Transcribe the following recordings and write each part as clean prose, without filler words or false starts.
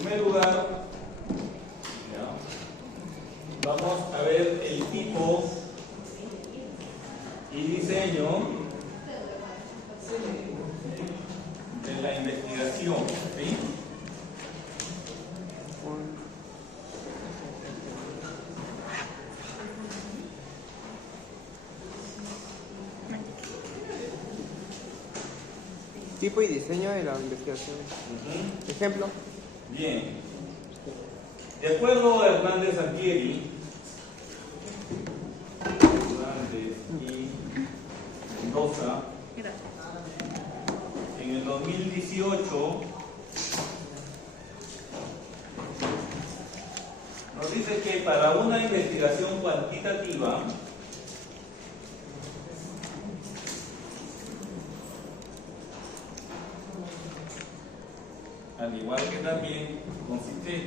primer lugar, vamos a ver el tipo y diseño de la investigación, ¿sí? Tipo y diseño de la investigación. Ejemplo. Bien. De acuerdo a Hernández Altieri, Hernández y Mendoza, en el 2018 nos dice que para una investigación cuantitativa al igual que también consiste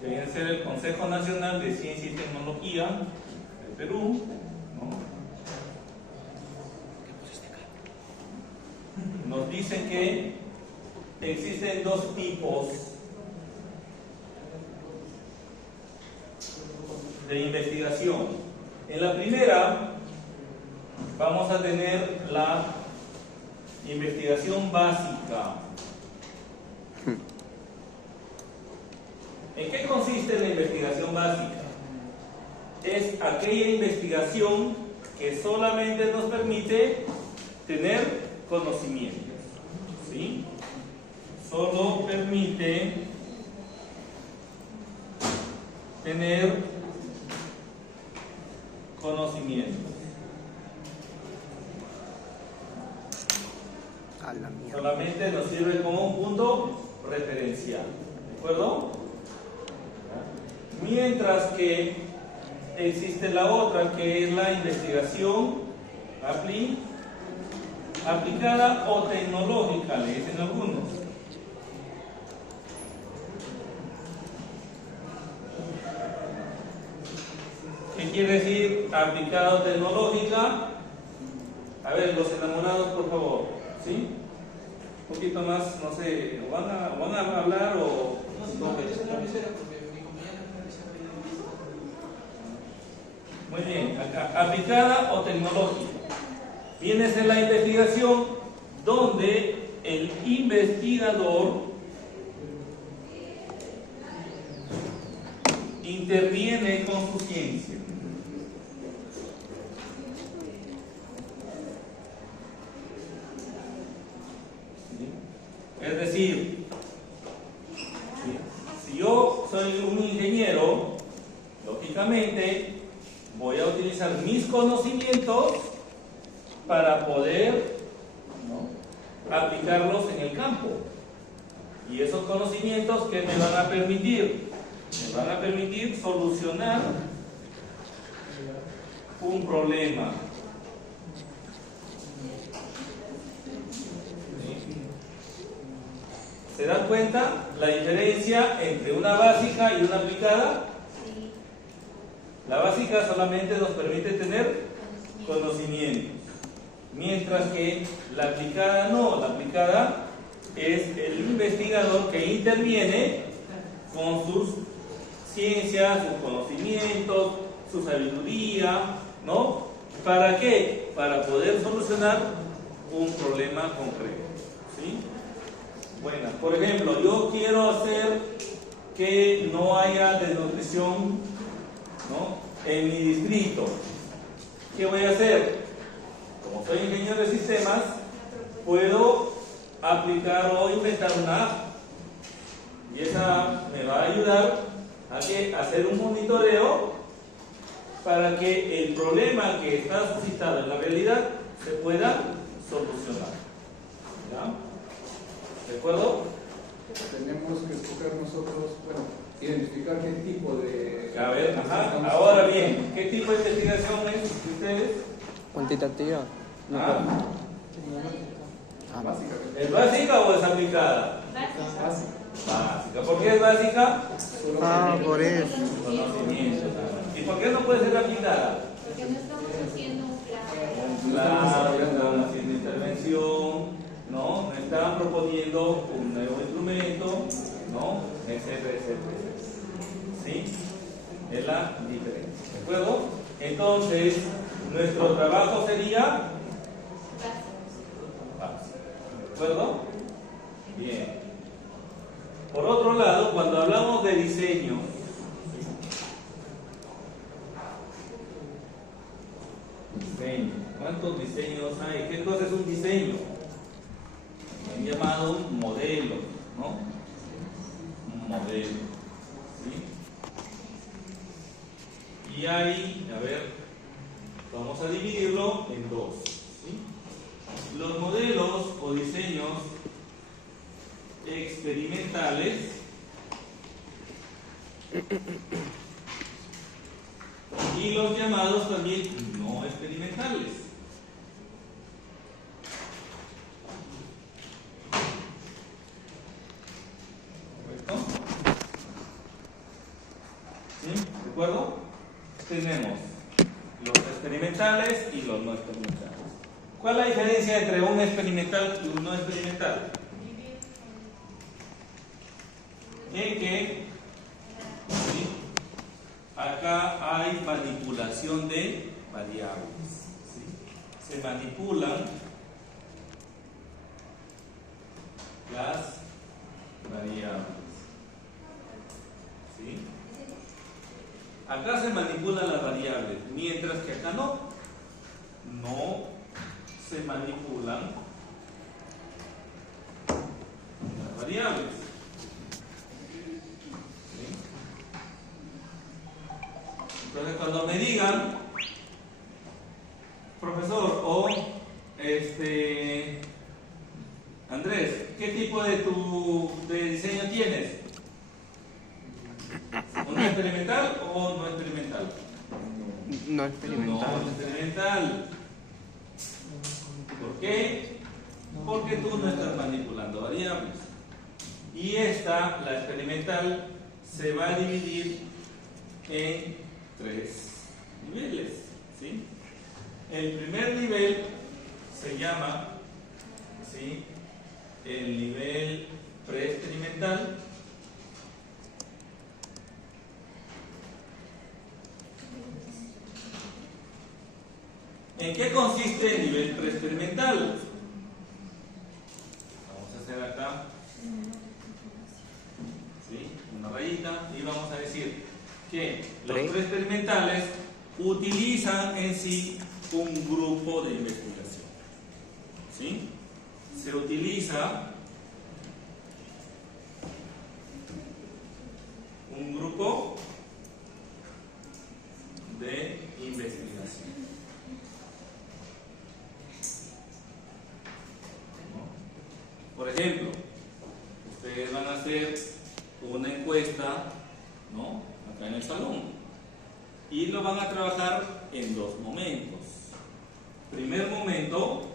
que viene a ser el Consejo Nacional de Ciencia y Tecnología del Perú, ¿no? Nos dicen que existen dos tipos de investigación. En la primera vamos a tener la investigación básica. ¿En qué consiste la investigación básica? Es aquella investigación que solamente nos permite tener conocimientos, ¿sí? Solo permite tener conocimientos. Solamente nos sirve como un punto referencial, ¿de acuerdo? Mientras que existe la otra, que es la investigación aplicada o tecnológica, le dicen algunos. ¿Qué quiere decir aplicada o tecnológica? A ver, los enamorados, por favor, ¿sí? Un poquito más, no sé, ¿van a hablar o...? Muy bien, acá, aplicada o tecnológica. Viene a ser la investigación donde el investigador interviene con su ciencia. Es decir, si yo soy un ingeniero, lógicamente voy a utilizar mis conocimientos para poder, ¿no?, aplicarlos en el campo. Y esos conocimientos que me van a permitir solucionar un problema. ¿Se dan cuenta la diferencia entre una básica y una aplicada? Sí. La básica solamente nos permite tener conocimientos, mientras que la aplicada no. La aplicada es el investigador que interviene con sus ciencias, sus conocimientos, su sabiduría, ¿no? ¿Para qué? Para poder solucionar un problema concreto, ¿sí? Bueno, por ejemplo, yo quiero hacer que no haya desnutrición, ¿no?, en mi distrito. ¿Qué voy a hacer? Como soy ingeniero de sistemas, puedo aplicar o inventar una app. Y esa me va a ayudar a hacer un monitoreo para que el problema que está suscitado en la realidad se pueda solucionar. ¿Ya? ¿De acuerdo? Tenemos que escoger nosotros, bueno, identificar qué tipo de... A ver, ahora bien, ¿qué tipo de investigación es de ustedes? Cuantitativa. Básica. ¿Es básica o es aplicada? Básica. ¿Por qué es básica? Por eso. Conocimiento. ¿Y por qué no puede ser aplicada? Porque no estamos haciendo un plan. Claro, estamos haciendo intervención, ¿no? estaban proponiendo un nuevo instrumento, ¿no? Etcétera, etcétera. ¿Sí? Es la diferencia. ¿De acuerdo? Entonces, nuestro trabajo sería ¿de acuerdo? Bien. Por otro lado, cuando hablamos de diseño, ¿cuántos diseños hay? ¿Qué cosa es un diseño? Han llamado un modelo, ¿no? Un modelo. ¿Sí? Y hay, a ver, vamos a dividirlo en dos. ¿Sí? Los modelos o diseños experimentales y los llamados también no experimentales. ¿Correcto? ¿Sí? ¿De acuerdo? Tenemos los experimentales y los no experimentales. ¿Cuál es la diferencia entre un experimental y un no experimental? En que ¿sí? Acá hay manipulación de variables. ¿Sí? Se manipulan las variables. ¿Sí? Acá se manipulan las variables, mientras que acá no. No se manipulan las variables. ¿Sí? Entonces, cuando me digan, profesor, o Andrés, ¿qué tipo de diseño tienes? ¿Un experimental o no experimental? No experimental. No experimental. ¿Por qué? Porque tú no estás manipulando variables. Y esta, la experimental, se va a dividir en 3 niveles. ¿Sí? El primer nivel se llama, ¿sí?, el nivel preexperimental. ¿En qué consiste el nivel preexperimental? Vamos a hacer acá, ¿sí?, una rayita y vamos a decir que los preexperimentales utilizan en sí un grupo de investigación. ¿Sí? Se utiliza un grupo de investigación. ¿No? Por ejemplo, ustedes van a hacer una encuesta, ¿no?, acá en el salón, y lo van a trabajar en 2 momentos. Primer momento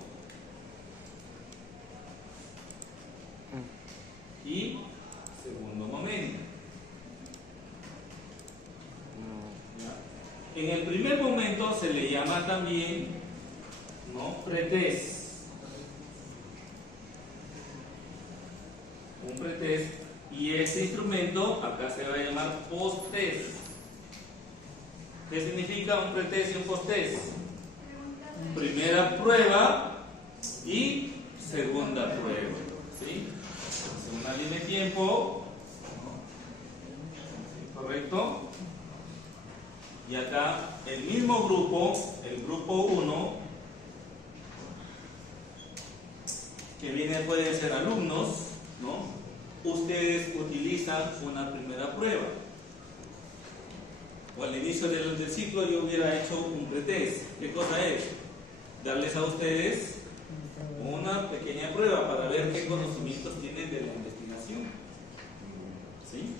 y segundo momento. En el primer momento se le llama también, ¿no?, pretest. Un pretest, y este instrumento acá se va a llamar posttest. ¿Qué significa un pretest y un posttest? Primera prueba y segunda prueba. ¿Sí? Una línea de tiempo, ¿correcto? Y acá el mismo grupo, el grupo 1, que pueden ser alumnos, ¿no? Ustedes utilizan una primera prueba. O al inicio del ciclo yo hubiera hecho un pretest. ¿Qué cosa es? Darles a ustedes una pequeña prueba para ver qué conocimientos tienen de la investigación. ¿Sí?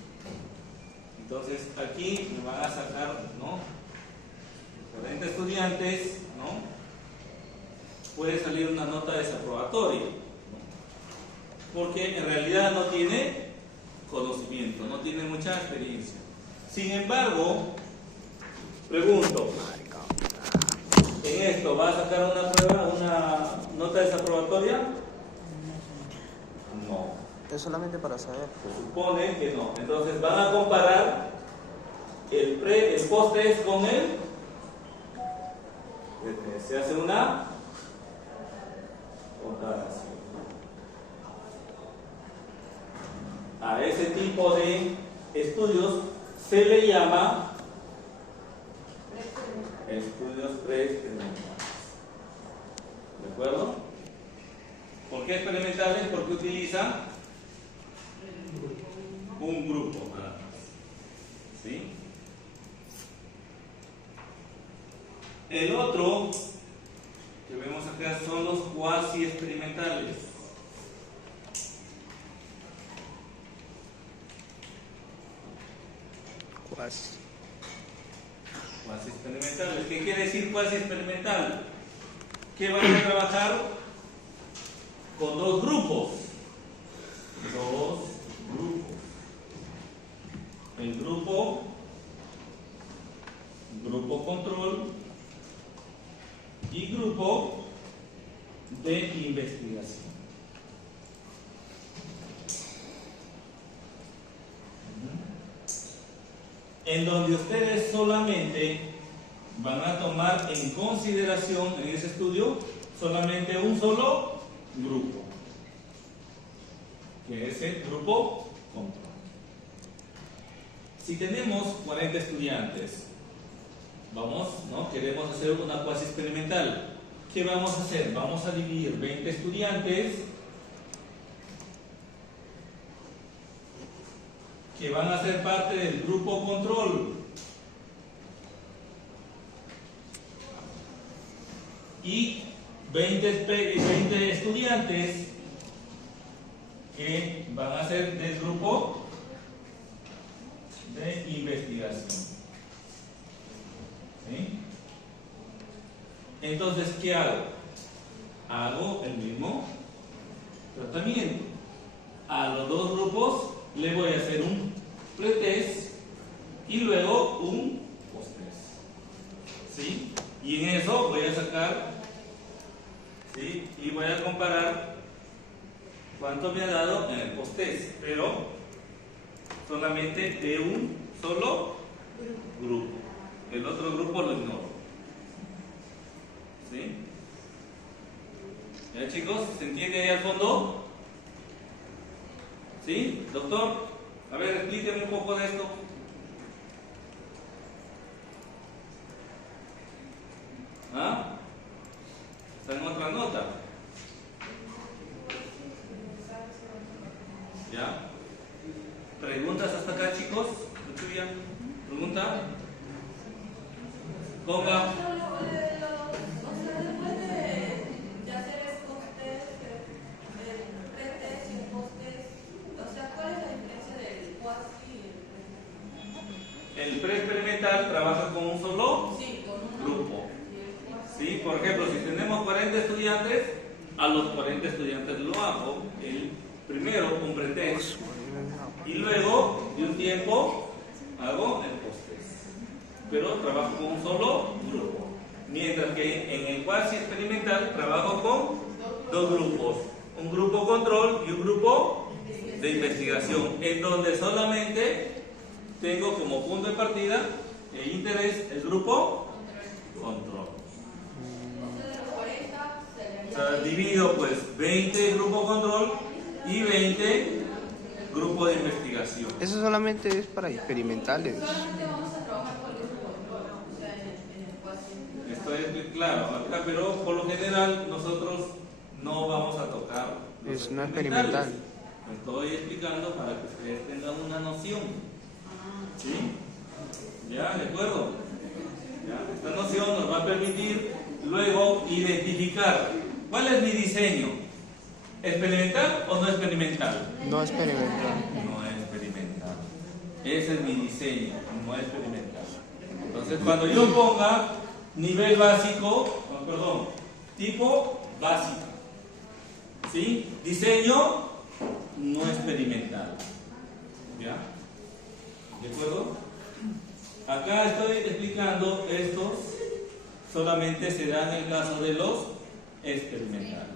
Entonces aquí me van a sacar, ¿no?, 40 estudiantes, ¿no? Puede salir una nota desaprobatoria, ¿no?, porque en realidad no tiene conocimiento, no tiene mucha experiencia. Sin embargo, pregunto, ¿en esto va a sacar una prueba, una nota desaprobatoria? No. Es solamente para saber. Se supone que no. Entonces van a comparar el post-test con el pretest. Se hace una comparación. A ese tipo de estudios se le llama estudios preexperimentales. ¿De acuerdo? ¿Por qué experimentales? Porque utilizan un grupo nada más. ¿Sí? El otro que vemos acá son los cuasi experimentales. Cuasi. Cuasi experimentales. ¿Qué quiere decir cuasi experimental? Que van a trabajar con dos grupos. Dos grupos. El grupo control y grupo de investigación. En donde ustedes solamente van a tomar en consideración en ese estudio solamente un solo grupo, que es el grupo control. Si tenemos 40 estudiantes, queremos hacer una cuasi experimental. ¿Qué vamos a hacer? Vamos a dividir 20 estudiantes que van a ser parte del grupo control y 20 estudiantes que van a ser del grupo de investigación. ¿Sí? Entonces, ¿qué hago? Hago el mismo tratamiento. A los dos grupos le voy a hacer un pretest y luego un posttest. ¿Sí? Y en eso voy a sacar, ¿sí? Y voy a comparar cuánto me ha dado en el posttest, pero solamente de un solo grupo. El otro grupo lo ignoro. ¿Sí? ¿Ya, chicos? ¿Se entiende ahí al fondo? ¿Sí? Doctor, a ver, explíqueme un poco de esto. ¿Ah? ¿Está en otra nota? ¿Ya? ¿Preguntas hasta acá, chicos? ¿Luchuya? ¿Pregunta? Ponga. El preexperimental trabaja con un solo grupo. ¿Sí? Por ejemplo, si tenemos 40 estudiantes, a los 40 estudiantes lo hago el primero un pretest y luego de un tiempo hago el posttest. Pero trabajo con un solo grupo. Mientras que en el cuasi experimental trabajo con dos grupos. Un grupo control y un grupo de investigación, en donde solamente tengo como punto de partida e interés el grupo control. O sea, divido pues 20 grupo control y 20 grupo de investigación. Eso solamente es para experimentales. Esto es claro, acá, pero por lo general nosotros no vamos a tocar los Es no experimentales. experimental. Me estoy explicando para que ustedes tengan una noción. ¿Sí? ¿Ya? ¿De acuerdo? ¿Ya? Esta noción nos va a permitir luego identificar cuál es mi diseño. ¿Experimental o no experimental? No experimental. No experimental. Ese es mi diseño, no experimental. Entonces, cuando yo ponga nivel básico, tipo básico, ¿sí? Diseño no experimental. ¿Ya? ¿De acuerdo? Acá estoy explicando estos, solamente se da en el caso de los experimentales.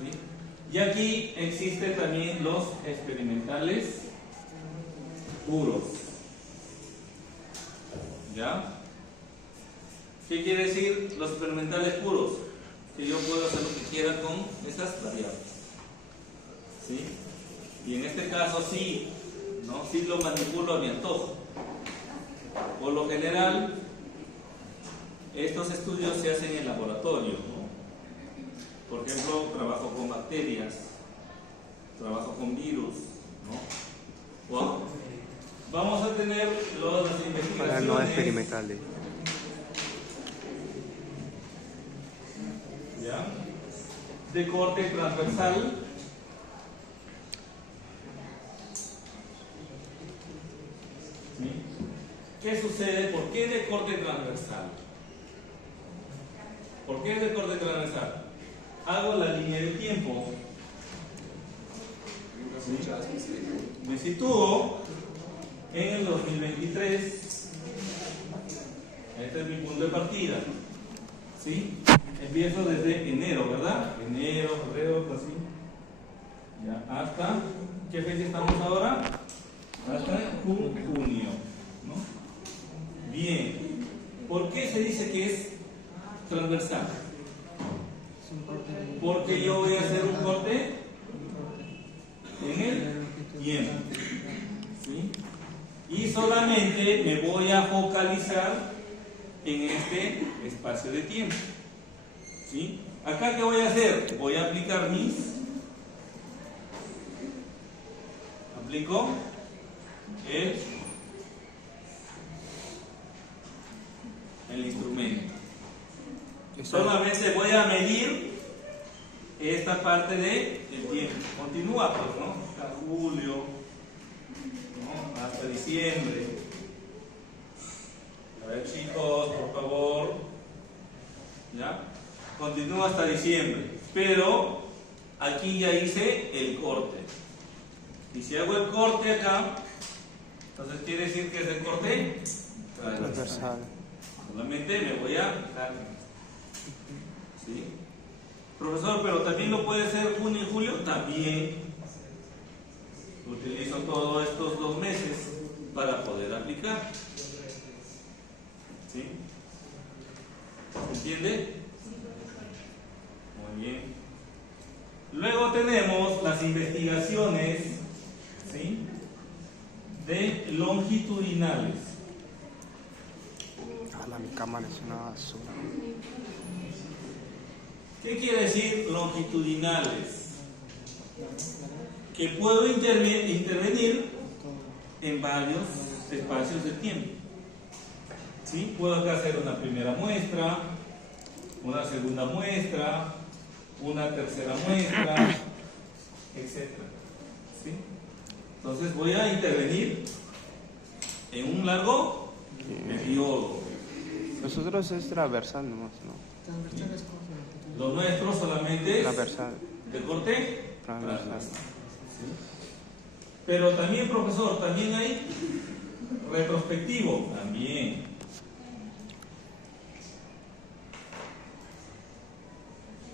¿Sí? Y aquí existen también los experimentales puros. ¿Ya? ¿Qué quiere decir los experimentales puros? Que yo puedo hacer lo que quiera con esas variables. ¿Sí? Y en este caso sí, ¿no? Sí lo manipulo a mi antojo. Por lo general, estos estudios se hacen en laboratorio, ¿no? Por ejemplo, trabajo con bacterias, trabajo con virus, ¿no? Bueno, vamos a tener las investigaciones. Para no experimentales. ¿Ya? De corte transversal. ¿Sí? ¿Qué sucede? ¿Por qué de corte transversal? ¿Por qué de corte transversal? Hago la línea del tiempo. ¿Sí? Me sitúo en el 2023. Este es mi punto de partida. ¿Sí? Empiezo desde enero, ¿verdad? Enero, febrero, así. Ya, hasta, ¿qué fecha estamos ahora? Hasta junio, ¿no? Bien. ¿Por qué se dice que es transversal? Porque yo voy a hacer un corte en el tiempo. ¿Sí? Y solamente me voy a focalizar en este espacio de tiempo. ¿Sí? Acá, ¿qué voy a hacer? Voy a aplicar aplico el instrumento. Solamente voy a medir esta parte del tiempo. Continúa, pues, ¿no? Hasta julio, ¿no? Hasta diciembre. A ver, chicos, por favor. ¿Ya? Continúa hasta diciembre. Pero aquí ya hice el corte. Y si hago el corte acá, entonces quiere decir que es el corte transversal. Solamente me voy a fijar. ¿Sí? Profesor, pero también lo puede ser junio y julio. También utilizo todos estos 2 meses para poder aplicar. ¿Sí? ¿Se entiende? Muy bien. Luego tenemos las investigaciones, ¿sí?, de longitudinales. Mi cámara es una basura. ¿Qué quiere decir longitudinales? Que puedo intervenir en varios espacios de tiempo. ¿Sí? Puedo acá hacer una primera muestra, una segunda muestra, una tercera muestra, etc. ¿Sí? Entonces voy a intervenir en un largo periodo. Nosotros es transversal nomás, ¿no? Lo nuestro solamente es Transversal. de corte Transversal. ¿Sí? Pero también, profesor, también hay retrospectivo. También.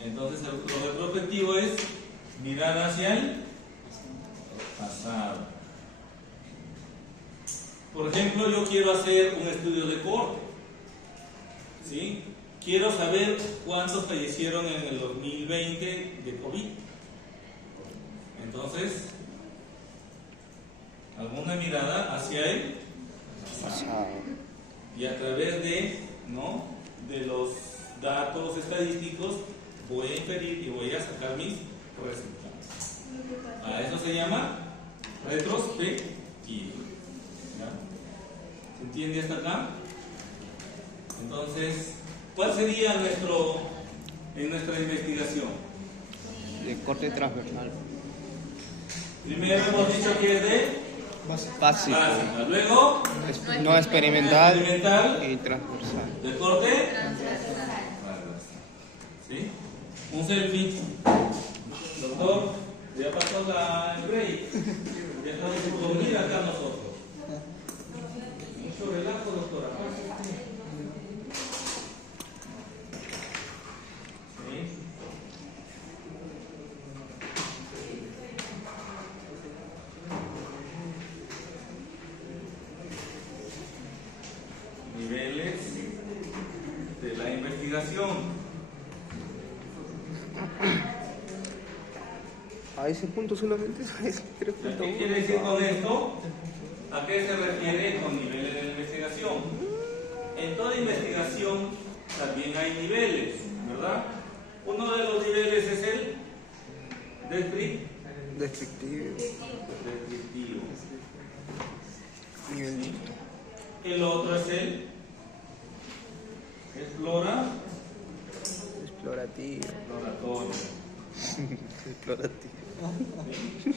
Entonces, lo retrospectivo es mirar hacia el pasado. Por ejemplo, yo quiero hacer un estudio de corte. ¿Sí? Quiero saber cuántos fallecieron en el 2020 de COVID. Entonces, alguna mirada hacia el pasado. Y a través de los datos estadísticos voy a inferir y voy a sacar mis resultados. A eso se llama retrospectivo. ¿Ya? ¿Se entiende hasta acá? Entonces, ¿cuál sería en nuestra investigación? De corte transversal. Primero hemos dicho que es de Básico. básica, luego No experimental experimental, y transversal. de corte, ¿sí? Un selfie. Doctor, ya pasó el break. Ya estamos por dormir acá nosotros. Mucho relajo, doctora. ¿Sí? A ese punto solamente es ¿Qué quiere decir con esto? ¿A qué se refiere con niveles de investigación? En toda investigación también hay niveles, ¿verdad? Uno de los niveles es el descriptivo. Nivel. ¿Sí? El otro es el exploratorio. Explorativo. ¿Sí?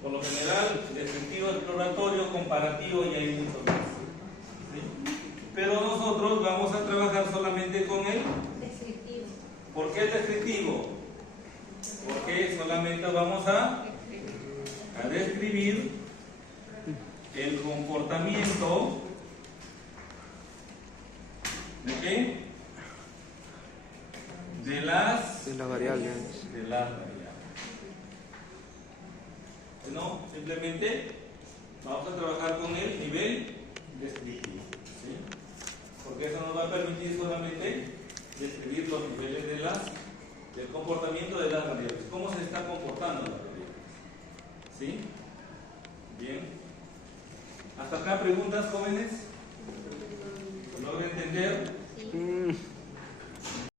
Por lo general, descriptivo, exploratorio, comparativo y hay muchos más. ¿Sí? Pero nosotros vamos a trabajar solamente con el Descriptivo. ¿Por qué el descriptivo? Porque solamente vamos a describir el comportamiento ¿de qué? De las variables. No, simplemente vamos a trabajar con el nivel descriptivo, ¿sí? Porque eso nos va a permitir solamente describir los niveles del comportamiento de las variables. ¿Cómo se está comportando la variable? ¿Sí? Bien. ¿Hasta acá preguntas, jóvenes?